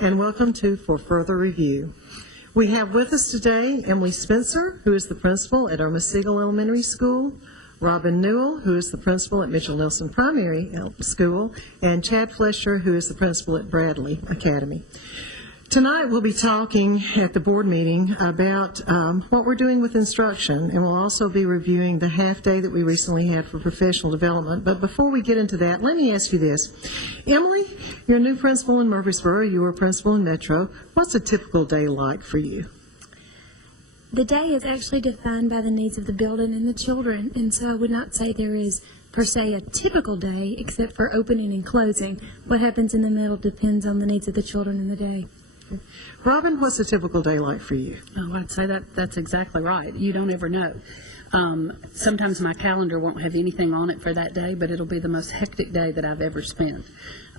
and welcome to For Further Review. We have with us today Emily Spencer, who is the principal at Irma Siegel Elementary School, Robin Newell, who is the principal at Mitchell Nelson Primary School, and Chad Flesher, who is the principal at Bradley Academy. Tonight we'll be talking at the board meeting about what we're doing with instruction, and we'll also be reviewing the half day that we recently had for professional development. But before we get into that, let me ask you this. Emily, you're a new principal in Murfreesboro. You were a principal in Metro. What's a typical day like for you? The day is actually defined by the needs of the building and the children, and so I would not say there is per se a typical day except for opening and closing. What happens in the middle depends on the needs of the children in the day. Robin, what's a typical day like for you? Oh, I'd say that's exactly right. You don't ever know. Sometimes my calendar won't have anything on it for that day, but it'll be the most hectic day that I've ever spent.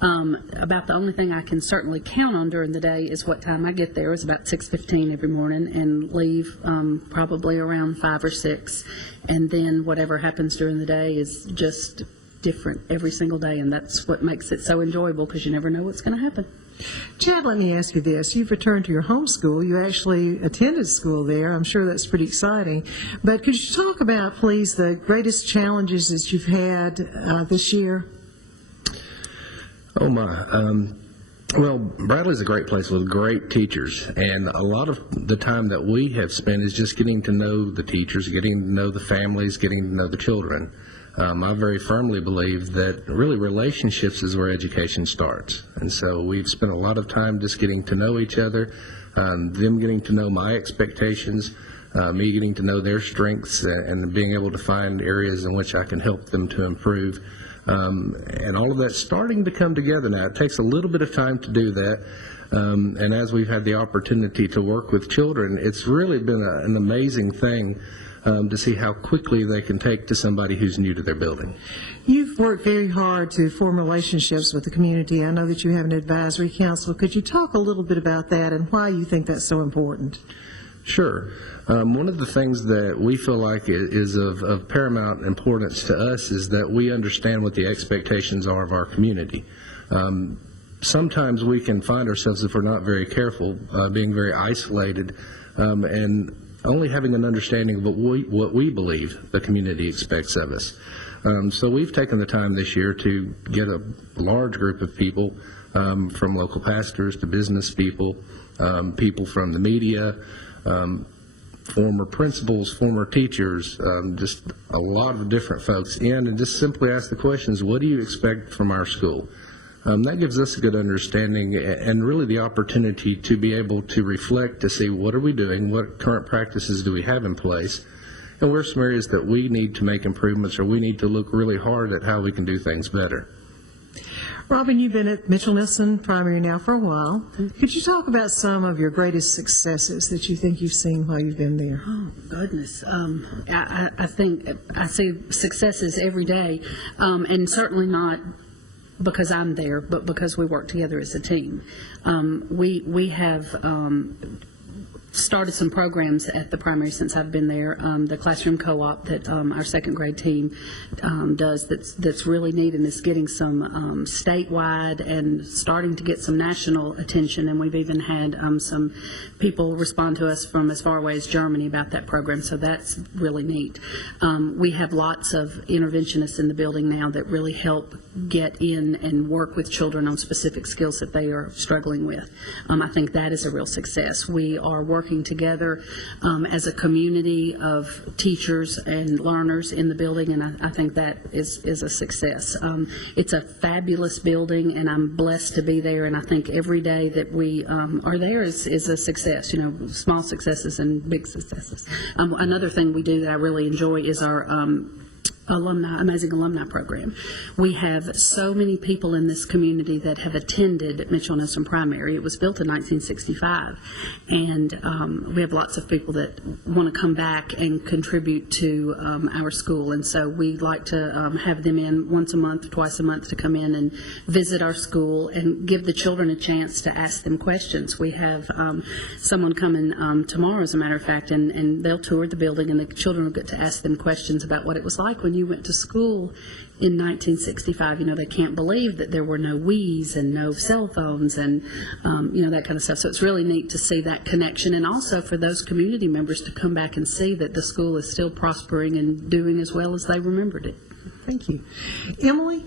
About the only thing I can certainly count on during the day is what time I get there. It's about 6:15 every morning, and leave probably around 5 or 6. And then whatever happens during the day is just different every single day, and that's what makes it so enjoyable, because you never know what's going to happen. Chad, let me ask you this. You've returned to your home school. You actually attended school there. I'm sure that's pretty exciting. But could you talk about, please, the greatest challenges that you've had this year? Oh, my. Well, Bradley's a great place with great teachers, and a lot of the time that we have spent is just getting to know the teachers, getting to know the families, getting to know the children. I very firmly believe that really relationships is where education starts. And so we've spent a lot of time just getting to know each other, them getting to know my expectations, me getting to know their strengths, and being able to find areas in which I can help them to improve. And all of that's starting to come together now. It takes a little bit of time to do that. And as we've had the opportunity to work with children, it's really been an amazing thing to see how quickly they can take to somebody who's new to their building. You've worked very hard to form relationships with the community. I know that you have an advisory council. Could you talk a little bit about that and why you think that's so important? Sure. One of the things that we feel like is of paramount importance to us is that we understand what the expectations are of our community. Sometimes we can find ourselves, if we're not very careful, being very isolated and only having an understanding of what we believe the community expects of us. So we've taken the time this year to get a large group of people, from local pastors to business people, people from the media, former principals, former teachers, just a lot of different folks in, and just simply ask the questions, what do you expect from our school? That gives us a good understanding and really the opportunity to be able to reflect to see what are we doing, what current practices do we have in place, and where are some areas that we need to make improvements or we need to look really hard at how we can do things better. Robin, you've been at Mitchell Nelson Primary now for a while. Could you talk about some of your greatest successes that you think you've seen while you've been there? Oh, goodness. I think I see successes every day, and certainly not because I'm there, but because we work together as a team. We have started some programs at the primary since I've been there. The classroom co-op that our second grade team does that's really neat, and is getting some statewide and starting to get some national attention, and we've even had some people respond to us from as far away as Germany about that program, so that's really neat. We have lots of interventionists in the building now that really help get in and work with children on specific skills that they are struggling with. I think that is a real success. We are working together as a community of teachers and learners in the building, and I think that is a success. It's a fabulous building, and I'm blessed to be there, and I think every day that we are there is a success, you know, small successes and big successes. Another thing we do that I really enjoy is our Amazing Alumni Program. We have so many people in this community that have attended Mitchell Nelson Primary. It was built in 1965, and we have lots of people that want to come back and contribute to our school, and so we like to have them in once a month, twice a month, to come in and visit our school and give the children a chance to ask them questions. We have someone coming tomorrow, as a matter of fact, and they'll tour the building, and the children will get to ask them questions about what it was like when you you went to school in 1965, they can't believe that there were no Wii's and no cell phones and, that kind of stuff. So it's really neat to see that connection, and also for those community members to come back and see that the school is still prospering and doing as well as they remembered it. Thank you. Emily,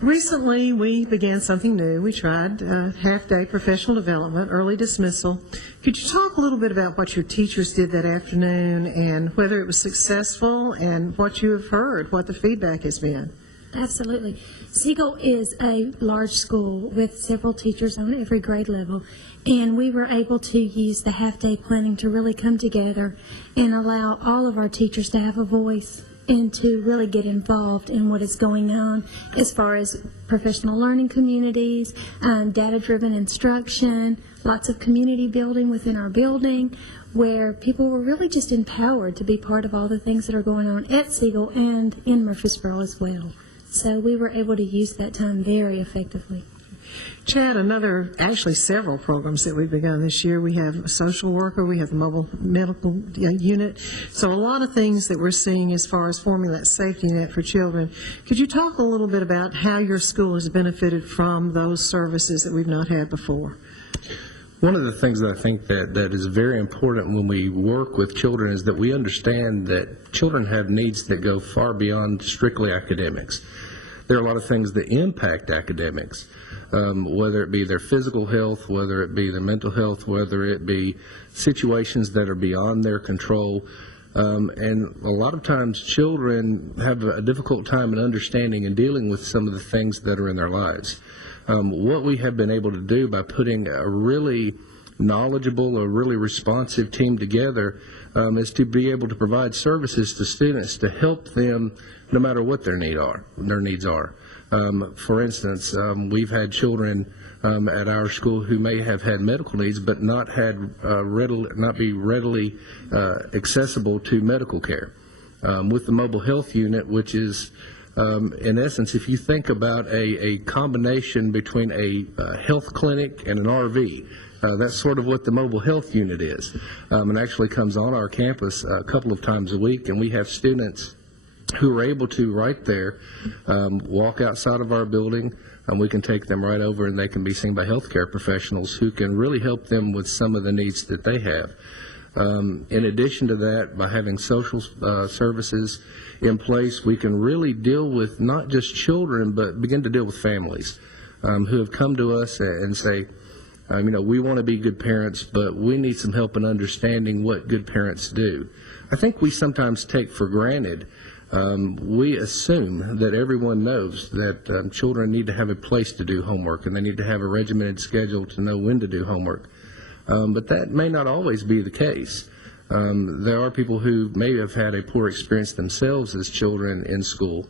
recently we began something new. We tried half-day professional development, early dismissal. Could you talk a little bit about what your teachers did that afternoon and whether it was successful and what you have heard, what the feedback has been? Absolutely. Siegel is a large school with several teachers on every grade level, and we were able to use the half-day planning to really come together and allow all of our teachers to have a voice and to really get involved in what is going on as far as professional learning communities, data-driven instruction, lots of community building within our building, where people were really just empowered to be part of all the things that are going on at Siegel and in Murfreesboro as well. So we were able to use that time very effectively. Chad, actually several programs that we've begun this year. We have a social worker, we have the mobile medical unit. So a lot of things that we're seeing as far as forming that safety net for children. Could you talk a little bit about how your school has benefited from those services that we've not had before? One of the things that I think that is very important when we work with children is that we understand that children have needs that go far beyond strictly academics. There are a lot of things that impact academics, whether it be their physical health, whether it be their mental health, whether it be situations that are beyond their control. And a lot of times children have a difficult time in understanding and dealing with some of the things that are in their lives. What we have been able to do by putting a really knowledgeable, a really responsive team together is to be able to provide services to students to help them no matter what their needs are. For instance, we've had children at our school who may have had medical needs but not be readily accessible to medical care. With the mobile health unit, which is in essence, if you think about a combination between a health clinic and an RV, that's sort of what the mobile health unit is. It actually comes on our campus a couple of times a week, and we have students who are able to right there walk outside of our building, and we can take them right over and they can be seen by healthcare professionals who can really help them with some of the needs that they have. In addition to that, by having social services in place, we can really deal with not just children, but begin to deal with families who have come to us and say, we want to be good parents, but we need some help in understanding what good parents do. I think we sometimes take for granted, we assume that everyone knows that children need to have a place to do homework and they need to have a regimented schedule to know when to do homework. But that may not always be the case. There are people who may have had a poor experience themselves as children in school,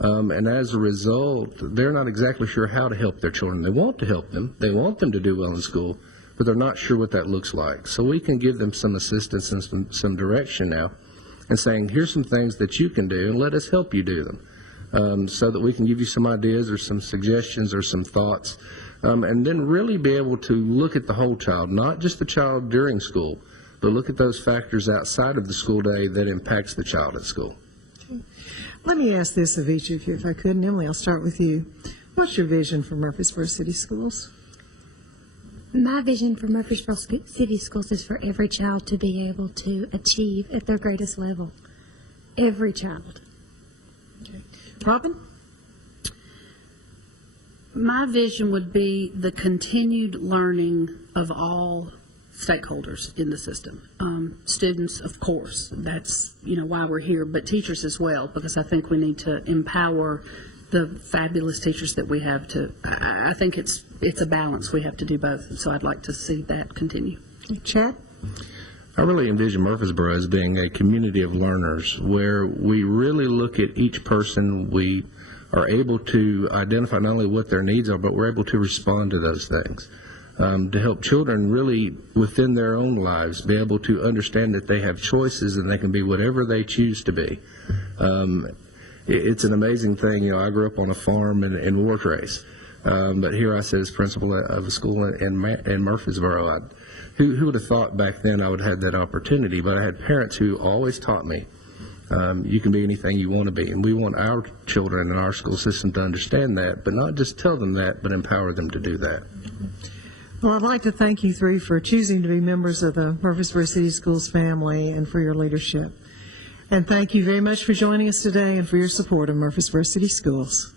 and as a result, they're not exactly sure how to help their children. They want to help them. They want them to do well in school, but they're not sure what that looks like. So we can give them some assistance and some direction now and saying, here's some things that you can do, and let us help you do them, so that we can give you some ideas or some suggestions or some thoughts. And then really be able to look at the whole child, not just the child during school, but look at those factors outside of the school day that impacts the child at school. Let me ask this of each of you, if I could. And Emily, I'll start with you. What's your vision for Murfreesboro City Schools? My vision for Murfreesboro City Schools is for every child to be able to achieve at their greatest level. Every child. Okay. Robin? My vision would be the continued learning of all stakeholders in the system. Students, of course, that's why we're here, but teachers as well, because I think we need to empower the fabulous teachers that we have to. I think it's a balance. We have to do both, so I'd like to see that continue. Chad? I really envision Murfreesboro as being a community of learners where we really look at each person. We are able to identify not only what their needs are, but we're able to respond to those things. To help children really within their own lives be able to understand that they have choices and they can be whatever they choose to be. It's an amazing thing. I grew up on a farm in Ward Race, but here I sit as principal of a school in Murfreesboro. Who would have thought back then I would have had that opportunity? But I had parents who always taught me You can be anything you want to be. And we want our children and our school system to understand that, but not just tell them that, but empower them to do that. Well, I'd like to thank you three for choosing to be members of the Murfreesboro City Schools family and for your leadership. And thank you very much for joining us today and for your support of Murfreesboro City Schools.